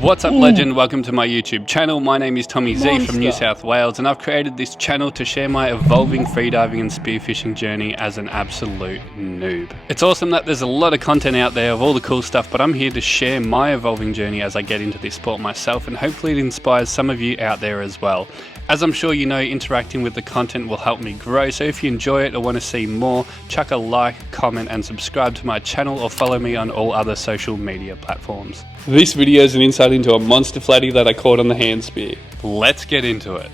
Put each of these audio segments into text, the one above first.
What's up, legend? Welcome to my YouTube channel. My name is Tommy Z from New South Wales, and I've created this channel to share my evolving freediving and spearfishing journey as an absolute noob. It's awesome that there's a lot of content out there of all the cool stuff, but I'm here to share my evolving journey as I get into this sport myself, and hopefully it inspires some of you out there as well. As I'm sure you know, interacting with the content will help me grow, so if you enjoy it or want to see more, chuck a like, comment and subscribe to my channel, or follow me on all other social media platforms. This video is an insight into a monster flattie that I caught on the Handspeared. Let's get into it.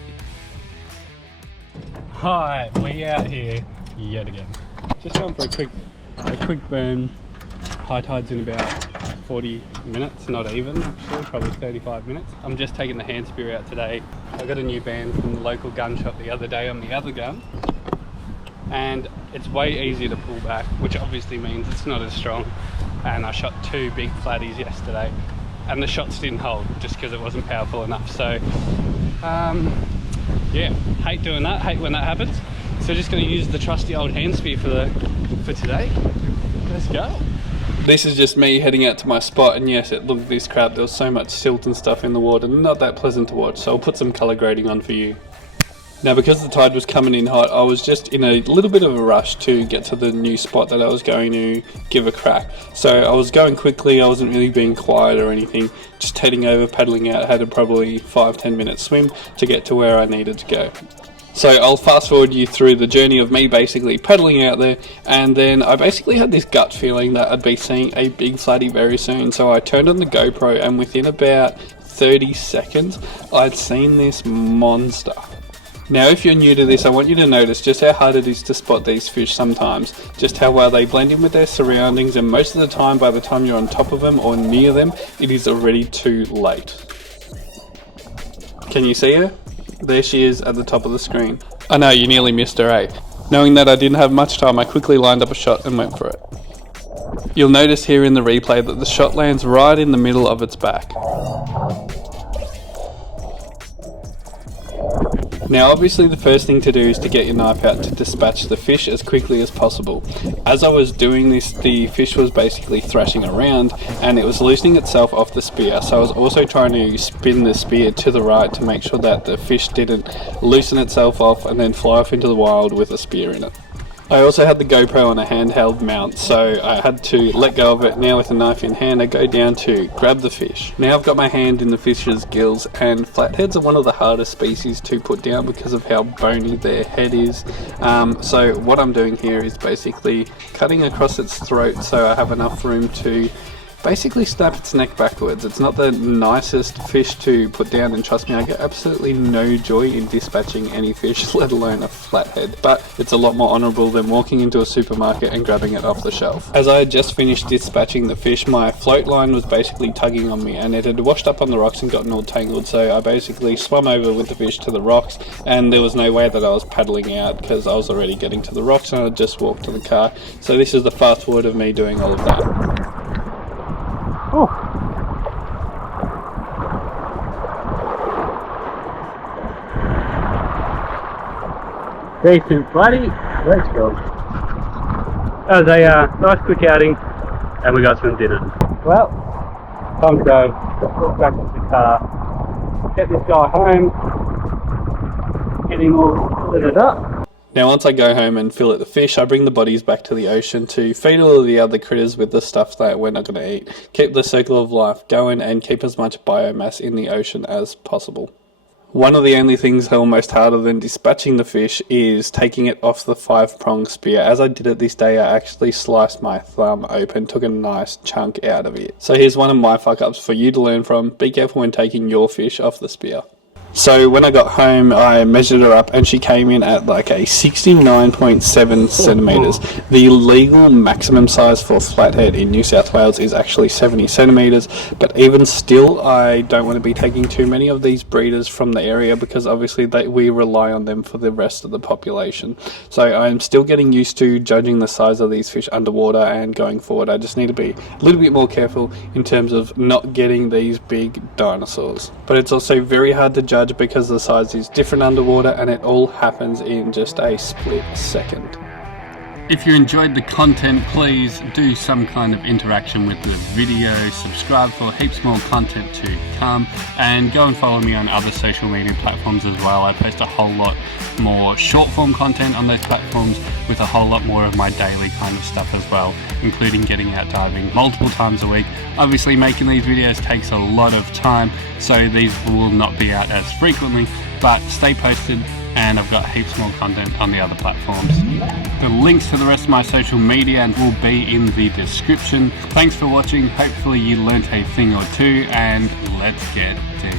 Hi, we out here yet again. Just going for a quick burn. High tide's in about 40 minutes, not even actually, probably 35 minutes. I'm just taking the Handspeared out today. I got a new band from the local gun shop the other day on the other gun, and it's way easier to pull back, which obviously means it's not as strong. And I shot two big flatties yesterday, and the shots didn't hold just because it wasn't powerful enough. So yeah, hate doing that, hate when that happens. So just going to use the trusty old Handspeared for today. Let's go. This is just me heading out to my spot, and yes, it looked this crap. There was so much silt and stuff in the water, not that pleasant to watch, so I'll put some colour grading on for you. Now, because the tide was coming in hot, I was just in a little bit of a rush to get to the new spot that I was going to give a crack. So I was going quickly, I wasn't really being quiet or anything, just heading over, paddling out. I had a probably 5-10 minute swim to get to where I needed to go. So I'll fast forward you through the journey of me basically paddling out there, and then I basically had this gut feeling that I'd be seeing a big flattie very soon. So I turned on the GoPro, and within about 30 seconds I'd seen this monster. Now, if you're new to this, I want you to notice just how hard it is to spot these fish sometimes, just how well they blend in with their surroundings, and most of the time, by the time you're on top of them or near them, it is already too late. Can you see her? There she is at the top of the screen. I know, you nearly missed her, eh? Knowing that I didn't have much time, I quickly lined up a shot and went for it. You'll notice here in the replay that the shot lands right in the middle of its back. Now, obviously the first thing to do is to get your knife out to dispatch the fish as quickly as possible. As I was doing this, the fish was basically thrashing around and it was loosening itself off the spear, so I was also trying to spin the spear to the right to make sure that the fish didn't loosen itself off and then fly off into the wild with a spear in it. I also had the GoPro on a handheld mount, so I had to let go of it. Now with a knife in hand, I go down to grab the fish. Now I've got my hand in the fish's gills, and flatheads are one of the hardest species to put down because of how bony their head is. So what I'm doing here is basically cutting across its throat so I have enough room to basically snap its neck backwards. It's not the nicest fish to put down, and trust me, I get absolutely no joy in dispatching any fish, let alone a flathead, but it's a lot more honourable than walking into a supermarket and grabbing it off the shelf. As I had just finished dispatching the fish, my float line was basically tugging on me and it had washed up on the rocks and gotten all tangled, so I basically swam over with the fish to the rocks, and there was no way that I was paddling out because I was already getting to the rocks and I just walked to the car. So this is the fast forward of me doing all of that. Oh. Decent Flattie, let's go. That was a nice quick outing, and we got some dinner. Well, time to go. Walk back to the car, get this guy home, get him all fitted up. Now once I go home and fillet the fish, I bring the bodies back to the ocean to feed all of the other critters with the stuff that we're not going to eat. Keep the circle of life going and keep as much biomass in the ocean as possible. One of the only things almost harder than dispatching the fish is taking it off the 5-prong spear. As I did it this day, I actually sliced my thumb open, took a nice chunk out of it. So here's one of my fuck-ups for you to learn from. Be careful when taking your fish off the spear. So when I got home, I measured her up and she came in at like a 69.7 centimetres. The legal maximum size for flathead in New South Wales is actually 70 centimetres, but even still I don't want to be taking too many of these breeders from the area because obviously we rely on them for the rest of the population. So I'm still getting used to judging the size of these fish underwater, and going forward I just need to be a little bit more careful in terms of not getting these big dinosaurs. But it's also very hard to judge because the size is different underwater and it all happens in just a split second. If you enjoyed the content, please do some kind of interaction with the video, subscribe for heaps more content to come, and go and follow me on other social media platforms as well. I post a whole lot more short form content on those platforms with a whole lot more of my daily kind of stuff as well, including getting out diving multiple times a week. Obviously making these videos takes a lot of time, so these will not be out as frequently, but stay posted, and I've got heaps more content on the other platforms. The links to the rest of my social media will be in the description. Thanks for watching. Hopefully you learnt a thing or two, and let's get deep.